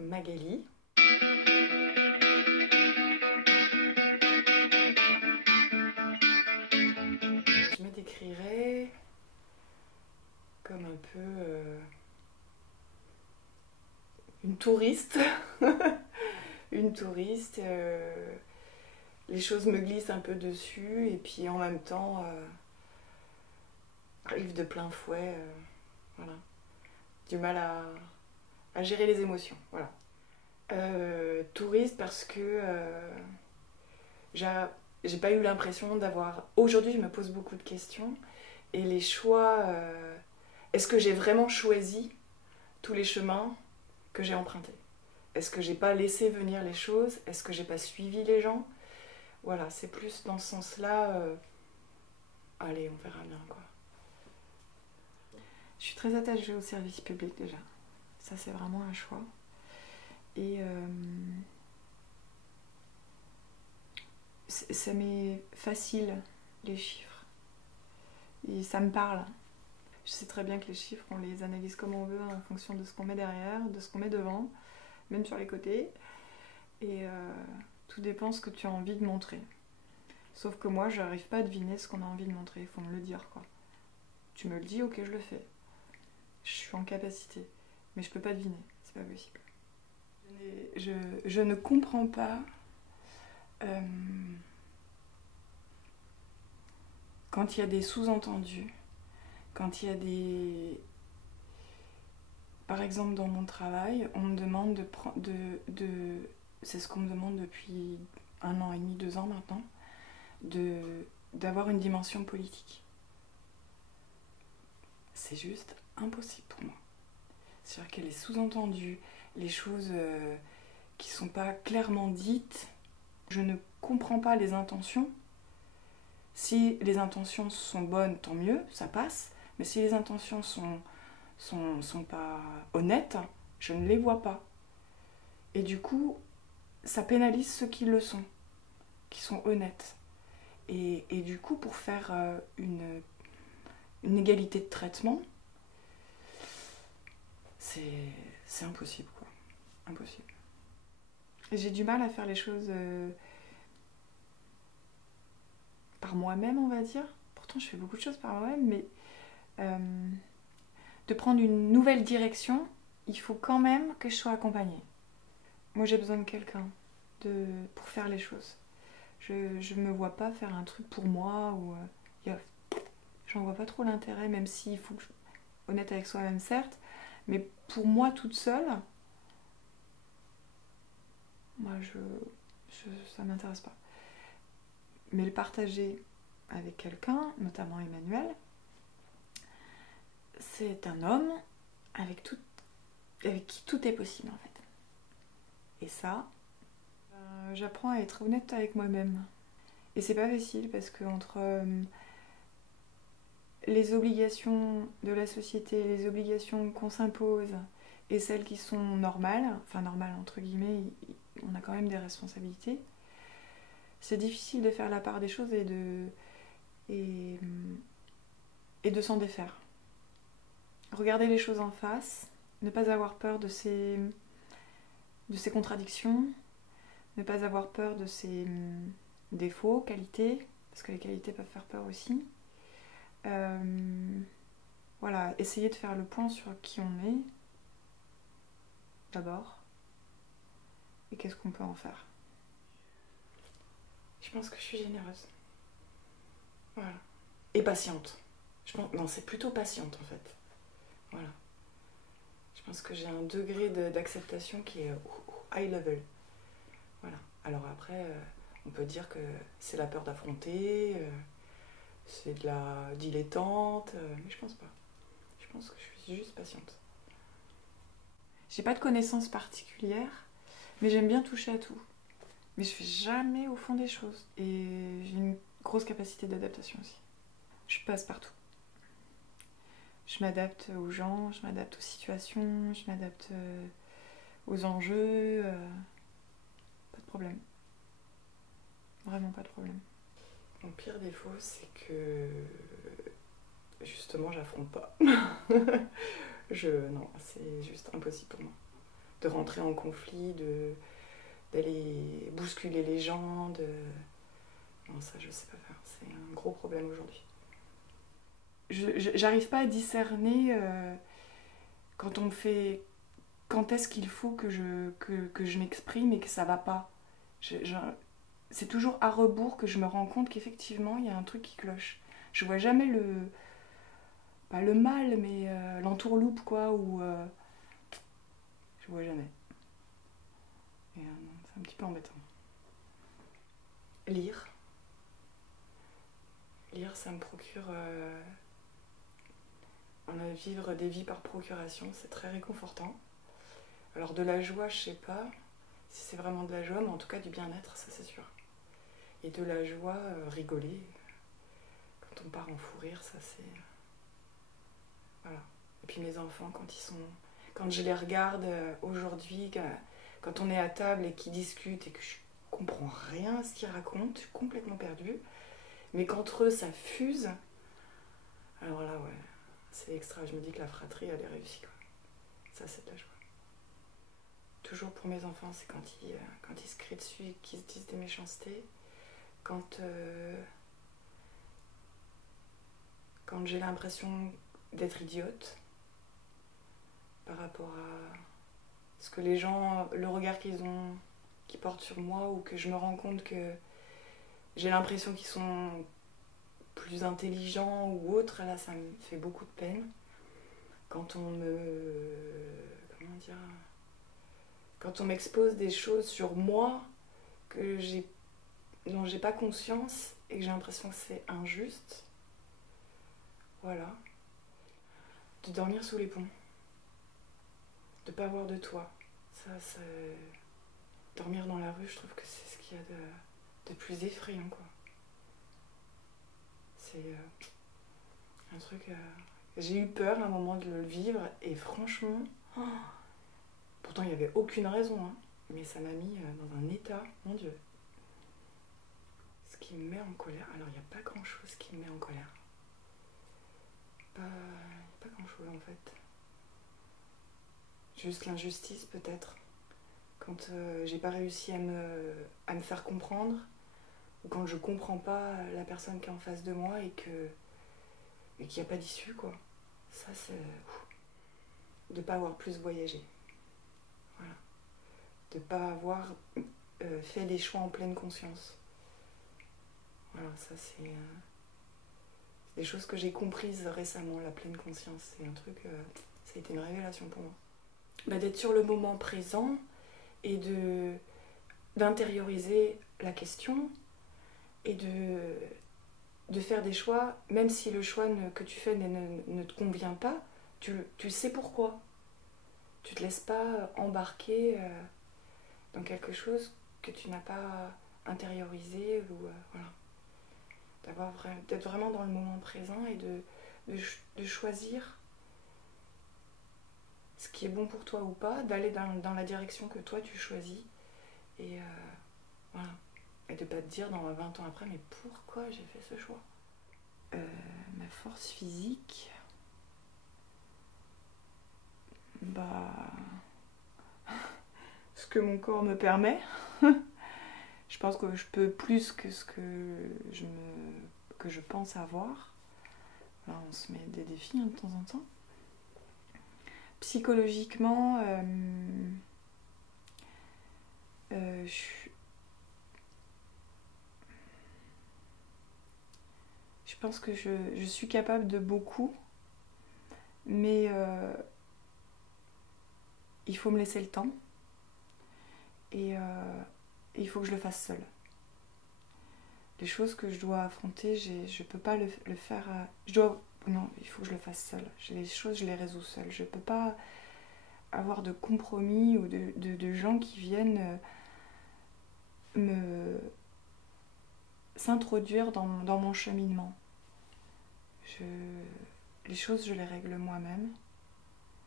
Magali. Je me décrirais comme un peu une touriste. Une touriste. Les choses me glissent un peu dessus et puis en même temps arrivent de plein fouet. Voilà. Du mal à gérer les émotions. Voilà. Touriste parce que j'ai pas eu l'impression d'avoir... Aujourd'hui, je me pose beaucoup de questions. Et les choix... est-ce que j'ai vraiment choisi tous les chemins que j'ai empruntés? Est-ce que j'ai pas laissé venir les choses? Est-ce que j'ai pas suivi les gens? Voilà, c'est plus dans ce sens-là. Allez, on verra bien, quoi. Je suis très attachée au service public, déjà. Ça, c'est vraiment un choix. Et ça m'est facile, les chiffres. Et ça me parle. Je sais très bien que les chiffres, on les analyse comme on veut en fonction de ce qu'on met derrière, de ce qu'on met devant, même sur les côtés. Et tout dépend de ce que tu as envie de montrer. Sauf que moi, je n'arrive pas à deviner ce qu'on a envie de montrer. Il faut me le dire, quoi. Tu me le dis, ok, je le fais. Je suis en capacité. Mais je peux pas deviner. C'est pas possible. Je ne comprends pas quand il y a des sous-entendus, quand il y a des... Par exemple, dans mon travail, on me demande c'est ce qu'on me demande depuis 1 an et demi, 2 ans maintenant, d'avoir une dimension politique. C'est juste impossible pour moi. C'est-à-dire que les sous-entendus, les choses qui ne sont pas clairement dites, je ne comprends pas les intentions. Si les intentions sont bonnes, tant mieux, ça passe. Mais si les intentions sont pas honnêtes, je ne les vois pas. Et du coup, ça pénalise ceux qui le sont, qui sont honnêtes. Et du coup, pour faire une égalité de traitement, c'est impossible, quoi. Impossible. Et j'ai du mal à faire les choses par moi-même, on va dire. Pourtant, je fais beaucoup de choses par moi-même, mais de prendre une nouvelle direction, il faut quand même que je sois accompagnée. Moi, j'ai besoin de quelqu'un pour faire les choses. Je ne me vois pas faire un truc pour moi, ou j'en vois pas trop l'intérêt, même s'il faut que je sois honnête avec soi-même, certes, mais pour moi toute seule, moi ça m'intéresse pas. Mais le partager avec quelqu'un, notamment Emmanuel, c'est un homme avec qui tout est possible en fait. Et ça, j'apprends à être honnête avec moi-même. Et c'est pas facile parce que entre les obligations de la société, les obligations qu'on s'impose et celles qui sont normales, enfin normales entre guillemets, on a quand même des responsabilités. C'est difficile de faire la part des choses et de s'en défaire. Regarder les choses en face, ne pas avoir peur de ces contradictions, ne pas avoir peur de ses défauts, qualités, parce que les qualités peuvent faire peur aussi. Voilà, essayer de faire le point sur qui on est, d'abord, et qu'est-ce qu'on peut en faire. Je pense que je suis généreuse. Voilà. Et patiente. Non, c'est plutôt patiente en fait. Voilà. Je pense que j'ai un degré d'acceptation qui est high level. Voilà. Alors après, on peut dire que c'est la peur d'affronter, c'est de la dilettante, mais je pense pas. Je pense que je suis juste patiente. J'ai pas de connaissances particulières, mais j'aime bien toucher à tout. Mais je fais jamais au fond des choses. Et j'ai une grosse capacité d'adaptation aussi. Je passe partout. Je m'adapte aux gens, je m'adapte aux situations, je m'adapte aux enjeux. Pas de problème. Vraiment pas de problème. Mon pire défaut, c'est que justement, j'affronte pas. Non, c'est juste impossible pour moi. de rentrer en conflit, d'aller bousculer les gens. Non, ça, je sais pas faire. C'est un gros problème aujourd'hui. J'arrive pas à discerner quand on me fait... Quand est-ce qu'il faut que je m'exprime et que ça va pas. C'est toujours à rebours que je me rends compte qu'effectivement, il y a un truc qui cloche. Je vois jamais pas le mal, mais l'entourloupe, quoi, ou... je vois jamais. Et c'est un petit peu embêtant. Lire. Lire, ça me procure... vivre des vies par procuration, c'est très réconfortant. Alors de la joie, je sais pas si c'est vraiment de la joie, mais en tout cas du bien-être, ça c'est sûr. Et de la joie, rigoler. Quand on part en fou rire, ça c'est... Voilà. Et puis mes enfants, quand je les regarde aujourd'hui, quand on est à table et qu'ils discutent et que je comprends rien à ce qu'ils racontent, je suis complètement perdue. Mais qu'entre eux, ça fuse, alors là, ouais, c'est extra. Je me dis que la fratrie, elle est réussie, quoi. Ça, c'est de la joie. Toujours pour mes enfants, c'est quand ils se crient dessus et qu'ils se disent des méchancetés. Quand j'ai l'impression d'être idiote par rapport à ce que les gens, le regard qu'ils portent sur moi, ou que je me rends compte que j'ai l'impression qu'ils sont plus intelligents ou autres, là ça me fait beaucoup de peine. Quand on m'expose des choses sur moi dont j'ai pas conscience et que j'ai l'impression que c'est injuste. Voilà. De dormir sous les ponts. De pas avoir de toit. Ça, dormir dans la rue, je trouve que c'est ce qu'il y a de plus effrayant, quoi. C'est un truc... J'ai eu peur à un moment de le vivre et franchement... pourtant, il n'y avait aucune raison, hein, mais ça m'a mis dans un état, mon Dieu. Ce qui me met en colère... Alors, il n'y a pas grand-chose qui me met en colère. Pas grand-chose, en fait. Juste l'injustice, peut-être. Quand j'ai pas réussi à me faire comprendre, ou quand je comprends pas la personne qui est en face de moi et qu'il n'y a pas d'issue, quoi. Ça, c'est... De pas avoir plus voyagé. Voilà. De pas avoir fait des choix en pleine conscience. Voilà, ça c'est des choses que j'ai comprises récemment, la pleine conscience. C'est un truc... ça a été une révélation pour moi. D'être sur le moment présent et d'intérioriser la question et de faire des choix, même si le choix que tu fais ne te convient pas, tu sais pourquoi. Tu te laisses pas embarquer dans quelque chose que tu n'as pas intériorisé, ou voilà. D'être vraiment dans le moment présent et de choisir ce qui est bon pour toi ou pas, d'aller dans la direction que toi tu choisis, et voilà. Et de pas te dire dans 20 ans après, mais pourquoi j'ai fait ce choix. Ma force physique, ce que mon corps me permet. Je pense que je peux plus que ce que je pense avoir. Là, on se met des défis, hein, de temps en temps. Psychologiquement, je pense que je suis capable de beaucoup, mais il faut me laisser le temps, et il faut que je le fasse seule. Les choses que je dois affronter, je peux pas le faire... Non, il faut que je le fasse seule. Les choses, je les résous seule. Je peux pas avoir de compromis ou de gens qui viennent s'introduire dans mon cheminement. Les choses, je les règle moi-même,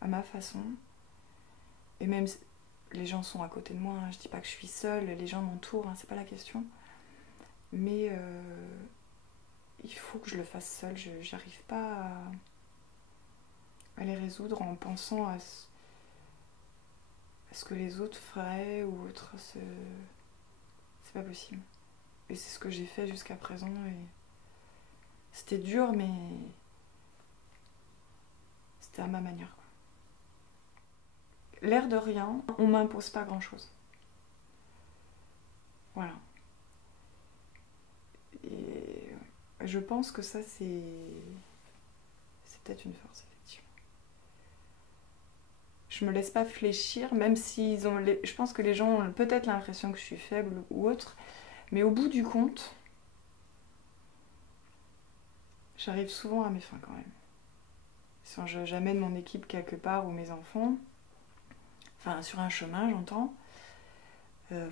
à ma façon. Et même les gens sont à côté de moi, hein. Je dis pas que je suis seule, les gens m'entourent, hein, c'est pas la question. Mais il faut que je le fasse seule. J'arrive pas à les résoudre en pensant à ce que les autres feraient ou autre, c'est pas possible. Et c'est ce que j'ai fait jusqu'à présent. Et c'était dur, mais c'était à ma manière, quoi. L'air de rien, on m'impose pas grand-chose. Voilà. Et je pense que ça, c'est peut-être une force, effectivement. Je me laisse pas fléchir, même s'ils ont... Je pense que les gens ont peut-être l'impression que je suis faible ou autre, mais au bout du compte, j'arrive souvent à mes fins quand même. Si j'amène mon équipe quelque part ou mes enfants, enfin sur un chemin, j'entends,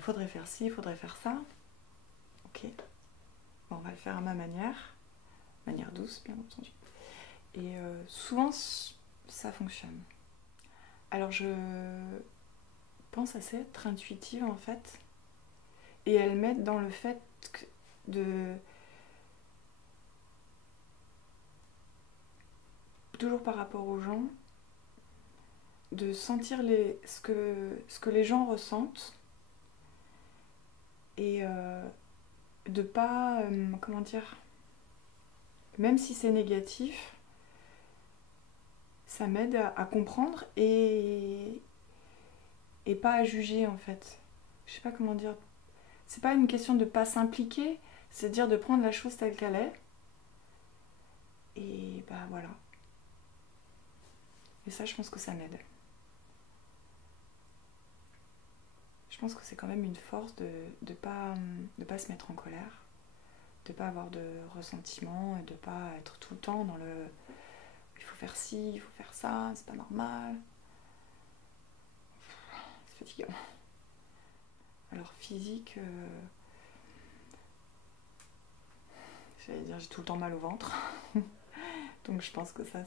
faudrait faire ci, faudrait faire ça. Ok, bon, on va le faire à ma manière douce, bien entendu. Et souvent, ça fonctionne. Alors je pense à être intuitive en fait, et elle m'aide dans le fait de toujours par rapport aux gens, de sentir ce que les gens ressentent et de pas, comment dire, même si c'est négatif, ça m'aide à comprendre et pas à juger en fait. Je sais pas comment dire. C'est pas une question de pas s'impliquer, c'est dire de prendre la chose telle qu'elle est. Et bah voilà. Et ça, je pense que ça m'aide. Je pense que c'est quand même une force de pas se mettre en colère, de pas avoir de ressentiment, et de pas être tout le temps dans le il faut faire ci, il faut faire ça, c'est pas normal. C'est fatigant. Alors physique, j'allais dire j'ai tout le temps mal au ventre. Donc je pense que ça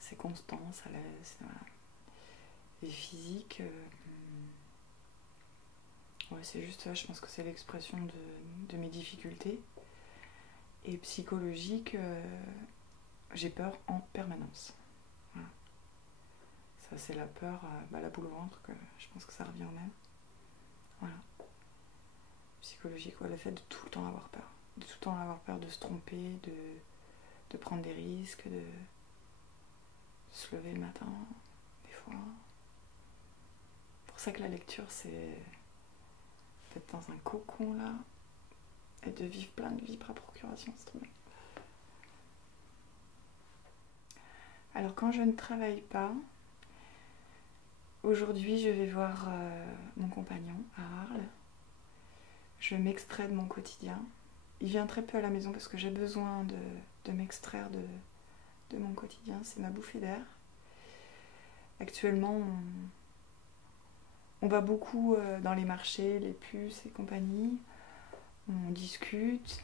c'est constant, ça laisse. Voilà. Et physique, ouais, c'est juste ça, je pense que c'est l'expression de mes difficultés. Et psychologique, j'ai peur en permanence. Voilà. Ça, c'est la peur, la boule au ventre, que je pense que ça revient au même. Voilà. Psychologique, ouais, le fait de tout le temps avoir peur. De tout le temps avoir peur de se tromper, de prendre des risques, de se lever le matin, des fois. C'est pour ça que la lecture, c'est d'être dans un cocon, là, et de vivre plein de vie par procuration, c'est trop bien. Alors quand je ne travaille pas, aujourd'hui je vais voir mon compagnon à Arles. Je m'extrais de mon quotidien. Il vient très peu à la maison parce que j'ai besoin de m'extraire de mon quotidien. C'est ma bouffée d'air. Actuellement, on va beaucoup dans les marchés, les puces et compagnie. On discute.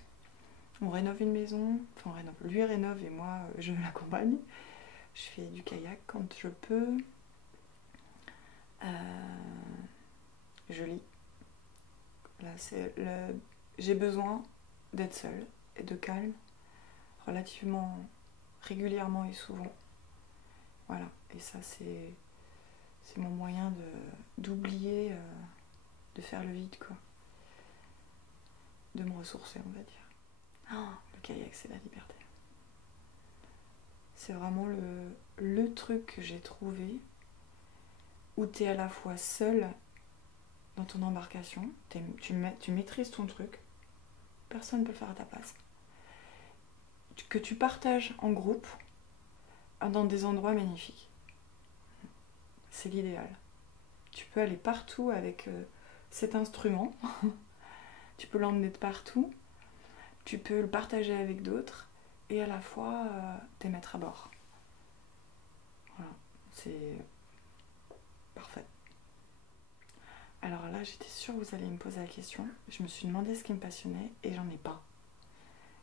On rénove une maison. Enfin, lui rénove et moi, je l'accompagne. Je fais du kayak quand je peux. Je lis. Là, j'ai besoin d'être seule et de calme, relativement régulièrement et souvent. Voilà. Et ça, c'est mon moyen d'oublier, de faire le vide, quoi. De me ressourcer, on va dire. Oh, le kayak, c'est la liberté. C'est vraiment le truc que j'ai trouvé où tu es à la fois seule dans ton embarcation, tu maîtrises ton truc, personne ne peut le faire à ta place, que tu partages en groupe dans des endroits magnifiques. C'est l'idéal. Tu peux aller partout avec cet instrument, tu peux l'emmener de partout, tu peux le partager avec d'autres et à la fois te mettre à bord. Voilà, c'est parfait. Alors là, j'étais sûre que vous alliez me poser la question. Je me suis demandé ce qui me passionnait et j'en ai pas.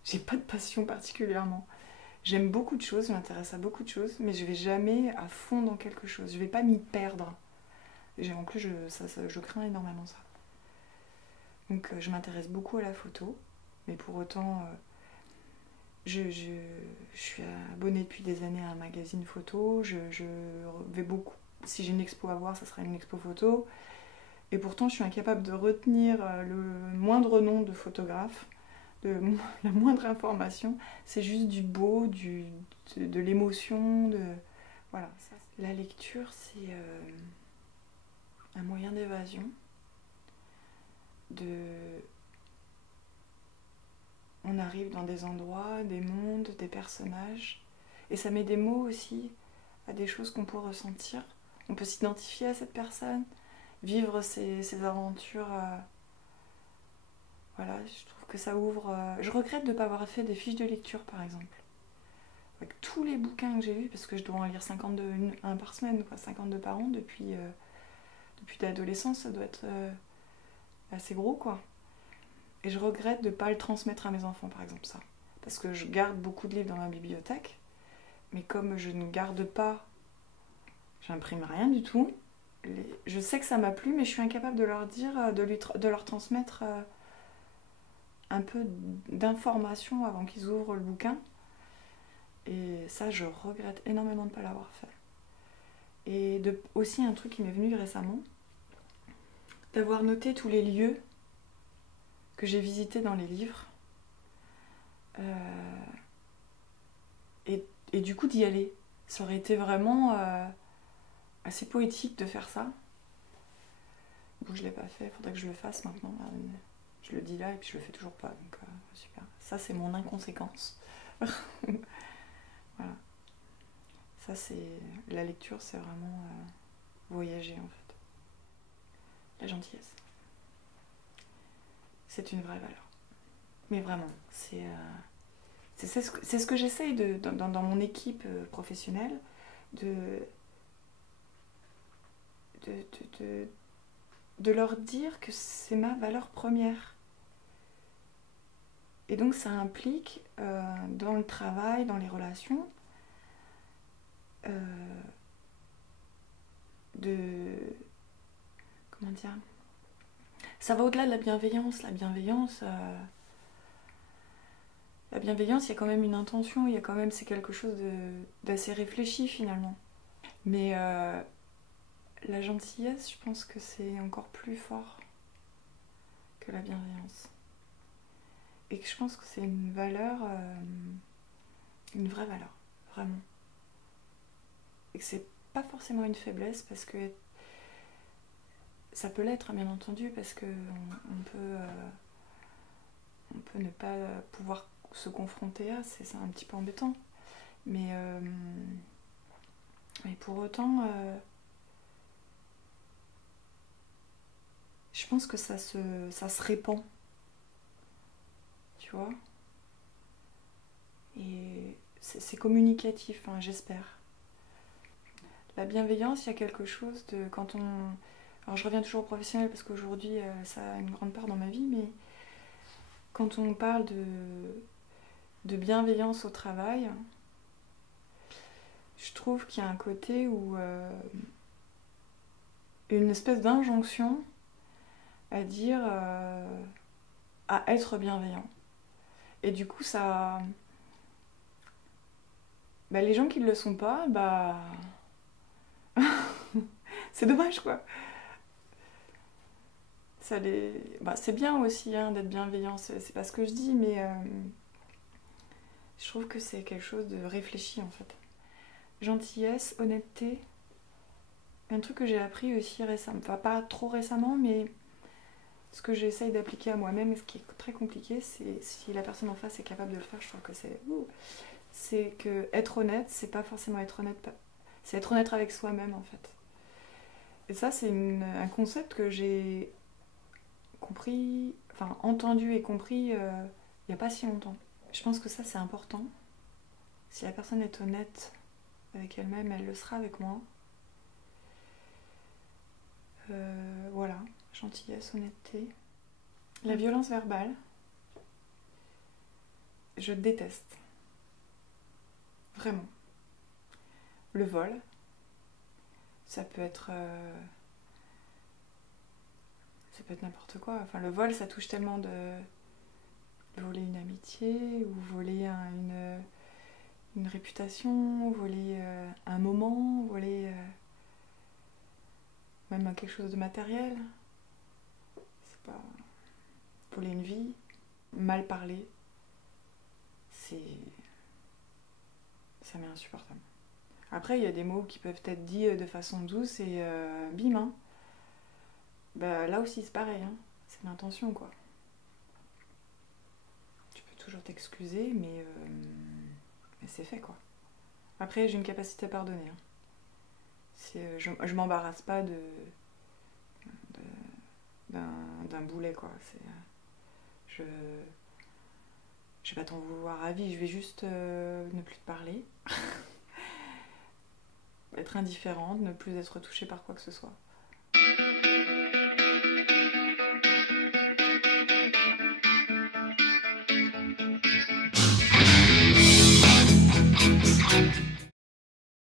J'ai pas de passion particulièrement. J'aime beaucoup de choses, je m'intéresse à beaucoup de choses, mais je vais jamais à fond dans quelque chose. Je vais pas m'y perdre. En plus, je crains énormément ça. Donc je m'intéresse beaucoup à la photo, mais pour autant, je suis abonnée depuis des années à un magazine photo. Je vais beaucoup si j'ai une expo à voir, ça sera une expo photo. Et pourtant, je suis incapable de retenir le moindre nom de photographe, la moindre information. C'est juste du beau, de l'émotion, voilà. La lecture, c'est un moyen d'évasion. On arrive dans des endroits, des mondes, des personnages. Et ça met des mots aussi à des choses qu'on peut ressentir. On peut s'identifier à cette personne, vivre ses aventures. Voilà, je trouve que ça ouvre. Je regrette de ne pas avoir fait des fiches de lecture, par exemple. Avec tous les bouquins que j'ai lus, parce que je dois en lire 52, un par semaine, quoi, 52 par an depuis l'adolescence, ça doit être assez gros, quoi. Et je regrette de ne pas le transmettre à mes enfants, par exemple, ça. Parce que je garde beaucoup de livres dans ma bibliothèque, mais comme je ne garde pas, j'imprime rien du tout, je sais que ça m'a plu, mais je suis incapable de leur dire, de leur transmettre un peu d'informations avant qu'ils ouvrent le bouquin. Et ça, je regrette énormément de ne pas l'avoir fait. Et aussi un truc qui m'est venu récemment, d'avoir noté tous les lieux que j'ai visités dans les livres. Et du coup d'y aller. Ça aurait été vraiment assez poétique de faire ça. Bon, je ne l'ai pas fait, il faudrait que je le fasse maintenant. Je le dis là et puis je le fais toujours pas. Donc super. Ça, c'est mon inconséquence. Voilà. Ça, c'est. La lecture, c'est vraiment voyager en fait. La gentillesse. C'est une vraie valeur. Mais vraiment, c'est ce que j'essaye dans mon équipe professionnelle de leur dire que c'est ma valeur première. Et donc ça implique dans le travail, dans les relations, comment dire, ça va au-delà de la bienveillance. La bienveillance, il y a quand même une intention, il y a quand même, c'est quelque chose d'assez réfléchi finalement. Mais la gentillesse, je pense que c'est encore plus fort que la bienveillance. Et que je pense que c'est une valeur, une vraie valeur, vraiment. Et que c'est pas forcément une faiblesse, parce que ça peut l'être, bien entendu, parce qu'on peut ne pas pouvoir se confronter à, c'est un petit peu embêtant. Mais pour autant, je pense que ça se répand. Tu vois ? Et c'est communicatif, hein, j'espère. La bienveillance, il y a quelque chose de... Quand on... Alors je reviens toujours au professionnel parce qu'aujourd'hui ça a une grande part dans ma vie, mais quand on parle de bienveillance au travail, je trouve qu'il y a un côté où une espèce d'injonction à dire à être bienveillant. Et du coup ça... les gens qui ne le sont pas, c'est dommage quoi. C'est bien aussi hein, d'être bienveillant, c'est pas ce que je dis, mais je trouve que c'est quelque chose de réfléchi en fait. Gentillesse, honnêteté, un truc que j'ai appris aussi récemment, enfin pas trop récemment, mais ce que j'essaye d'appliquer à moi-même et ce qui est très compliqué, c'est si la personne en face est capable de le faire, je trouve que c'est que être honnête, c'est pas forcément être honnête, c'est être honnête avec soi-même en fait. Et ça, c'est un concept que j'ai compris, enfin entendu et compris il n'y a pas si longtemps. Je pense que ça, c'est important. Si la personne est honnête avec elle-même, elle le sera avec moi. Voilà, gentillesse, honnêteté. La violence verbale, je déteste. Vraiment. Le vol, ça peut être n'importe quoi. Enfin, le vol, ça touche tellement de voler une amitié, ou voler une réputation, voler un moment, voler... même quelque chose de matériel. C'est pas... voler une vie, mal parler, ça m'est insupportable. Après, il y a des mots qui peuvent être dits de façon douce et bim, hein. Bah, là aussi, c'est pareil, hein. C'est l'intention, quoi. Tu peux toujours t'excuser, mais c'est fait, quoi. Après, j'ai une capacité à pardonner, hein. Je m'embarrasse pas d'un boulet, quoi. Je vais pas t'en vouloir à vie, je vais juste ne plus te parler, être indifférente, ne plus être touchée par quoi que ce soit.